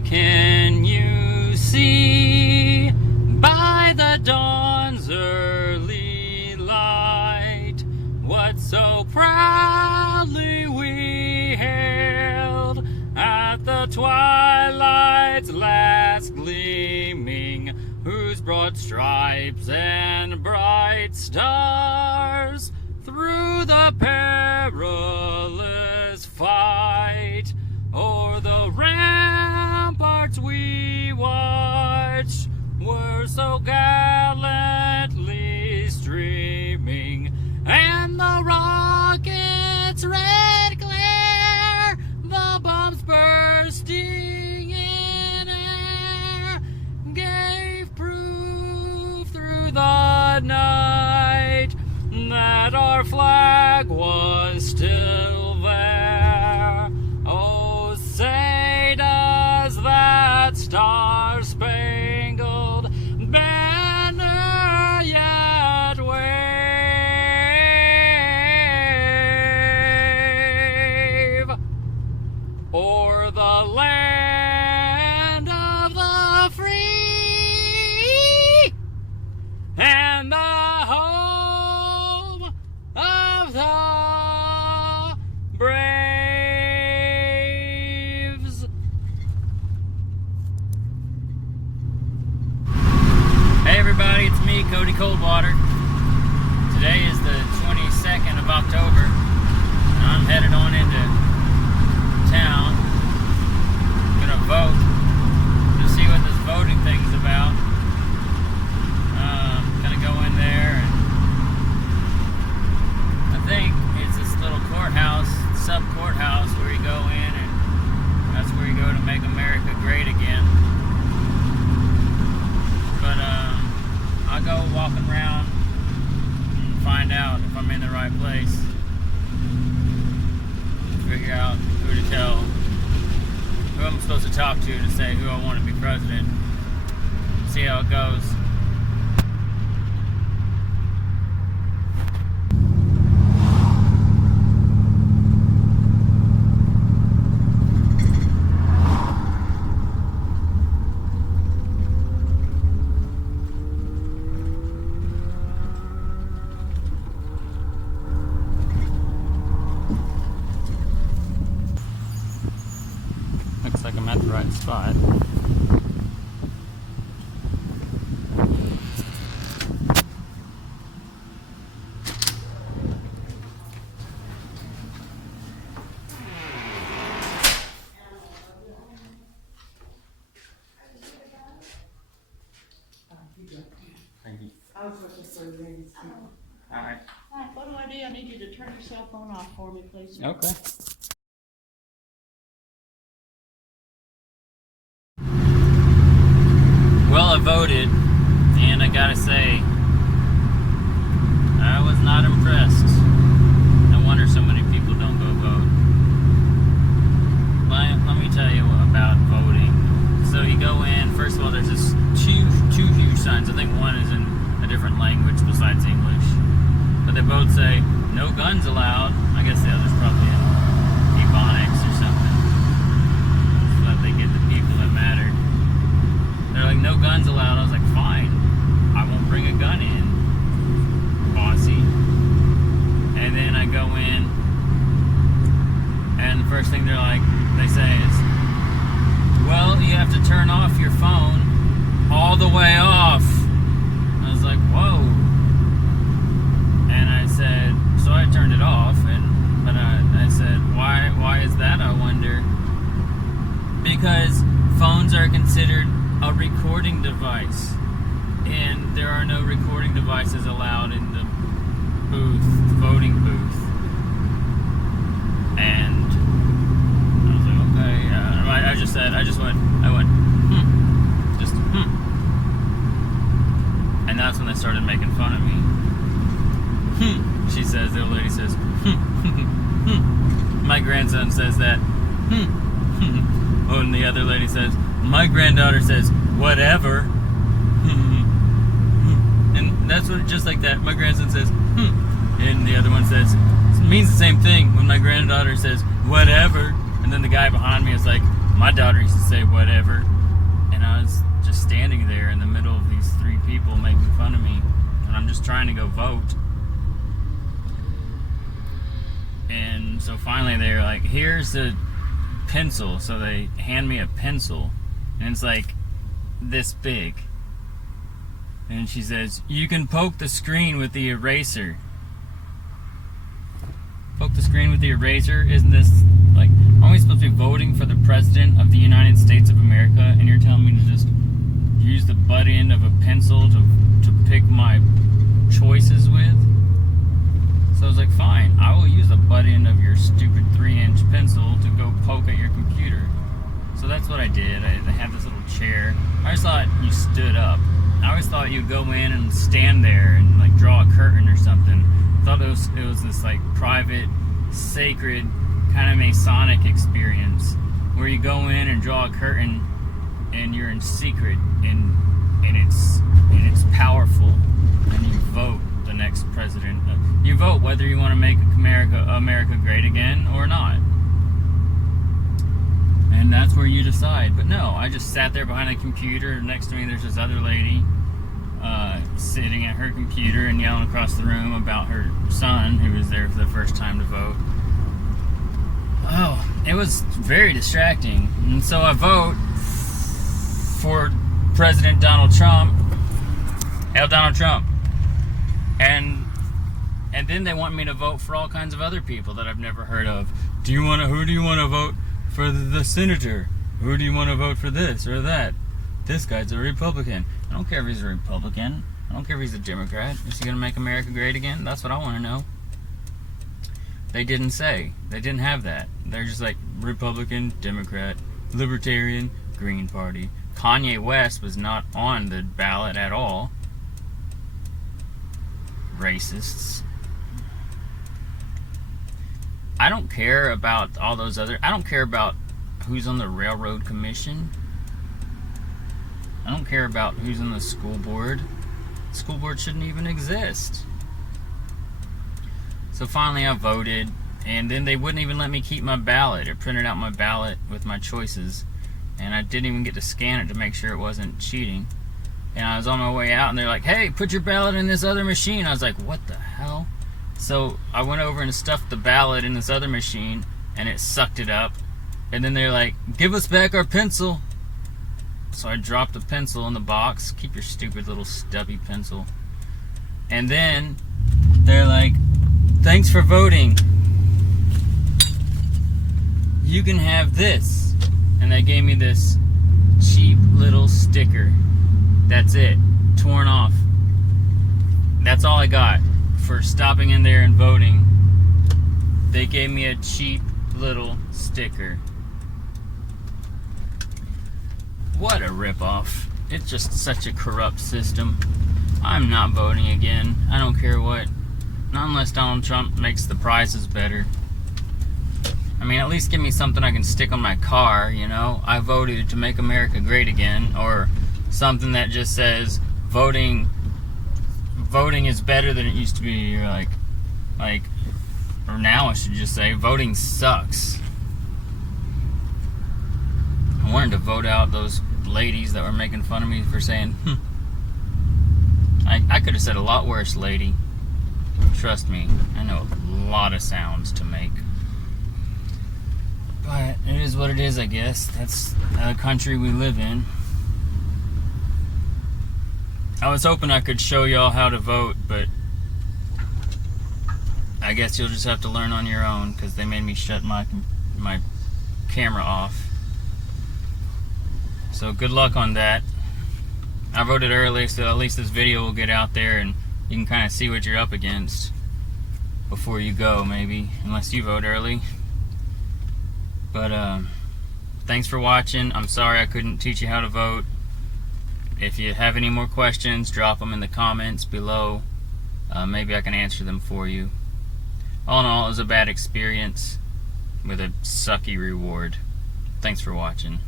can you see by the dawn's early light what so proudly we hailed at the twilight's last gleaming, whose broad stripes and bright stars through the perilous fight o'er the ramparts we watched were so gallantly streaming, and the rocket's red glare, the bombs bursting in air, gave proof through the night that our flag was still there. Oh, say does that star-spangled banner yet wave o'er the land of the free and the home of the braves. Hey everybody, it's me, Cody Coldwater. Today is the 22nd of October, and I'm headed on into town. I'm gonna vote to see what this voting thing's about. Gonna go in there, and I think it's this little courthouse, sub-courthouse, where you go in, and that's where you go to make America great again. But I'll go walking around and find out if I'm in the right place. Figure out who to tell, who I'm supposed to talk to say who I want to be president. See how it goes. Looks like I'm at the right spot. Thank you. I was looking for ladies. Alright. Hi, what do I do? I need you to turn your cell phone off for me, please. Okay. Well, I voted, and I gotta say, I was not impressed. No wonder so many people don't go vote. Let me tell you about voting. So you go in, first of all, there's this two huge signs. I think one is in a different language besides English. But they both say, no guns allowed. I guess the other's probably in Ebonics or something. So that they get the people that matter. They're like, no guns allowed. I was like, fine. I won't bring a gun in, bossy. And then I go in, and the first thing they say is, well, you have to turn off your phone all the way off. I was like, whoa. And I said, so I turned it off, but I said, why is that, I wonder? Because phones are considered a recording device, and there are no recording devices allowed in the booth, the voting booth. And I was like, okay, I went, and that's when they started making fun of me. She says, the old lady says, my grandson says that, oh, and the other lady says, my granddaughter says, whatever. And that's what, just like that, my grandson says, and the other one says, it means the same thing when my granddaughter says, whatever. And And then the guy behind me is like, my daughter used to say whatever. And I was just standing there in the middle of these three people making fun of me. And I'm just trying to go vote. And so finally they're like, here's the pencil. So they hand me a pencil. And it's like this big. And she says, you can poke the screen with the eraser. Poke the screen with the eraser? Isn't this like, aren't we supposed to be voting for the President of the United States of America? And you're telling me to just use the butt end of a pencil to pick my choices with? So I was like, fine, I will use the butt end of your stupid 3-inch pencil to go poke at your computer. So that's what I did. I had this little chair. I always thought you stood up. I always thought you'd go in and stand there and like draw a curtain or something. I thought it was this like private, sacred, kind of Masonic experience where you go in and draw a curtain and you're in secret and it's powerful and you vote the next president. You vote whether you want to make America great again or not. And that's where you decide. But no, I just sat there behind a computer. Next to me there's this other lady sitting at her computer and yelling across the room about her son who was there for the first time to vote. Oh, it was very distracting. And so I vote for President Donald Trump. Hail Donald Trump. And then they want me to vote for all kinds of other people that I've never heard of. Who do you want to vote for the senator? Who do you want to vote for this or that? This guy's a Republican. I don't care if he's a Republican. I don't care if he's a Democrat. Is he going to make America great again? That's what I want to know. They didn't say. They didn't have that. They're just like Republican, Democrat, Libertarian, Green Party. Kanye West was not on the ballot at all. Racists. I don't care about all those other... I don't care about who's on the Railroad Commission. I don't care about who's on the school board. The school board shouldn't even exist. So finally I voted, and then they wouldn't even let me keep my ballot. It printed out my ballot with my choices, and I didn't even get to scan it to make sure it wasn't cheating. And I was on my way out, and they're like, hey, put your ballot in this other machine. I was like, what the hell? So I went over and stuffed the ballot in this other machine, and it sucked it up. And then they're like, give us back our pencil. So I dropped the pencil in the box. Keep your stupid little stubby pencil. And then they're like, thanks for voting. You can have this. And they gave me this cheap little sticker. That's it. Torn off. That's all I got for stopping in there and voting. They gave me a cheap little sticker. What a ripoff. It's just such a corrupt system. I'm not voting again. I don't care what. Not unless Donald Trump makes the prices better. I mean, at least give me something I can stick on my car, you know? I voted to make America great again. Or something that just says voting is better than it used to be. Or like, or now I should just say voting sucks. I wanted to vote out those ladies that were making fun of me for saying, I could have said a lot worse, lady. Trust me, I know a lot of sounds to make. But it is what it is, I guess. That's the country we live in. I was hoping I could show y'all how to vote, but I guess you'll just have to learn on your own, because they made me shut my camera off. So good luck on that. I voted early, so at least this video will get out there and you can kind of see what you're up against before you go, maybe, unless you vote early. But thanks for watching. I'm sorry I couldn't teach you how to vote. If you have any more questions, drop them in the comments below. Maybe I can answer them for you. All in all, it was a bad experience with a sucky reward. Thanks for watching.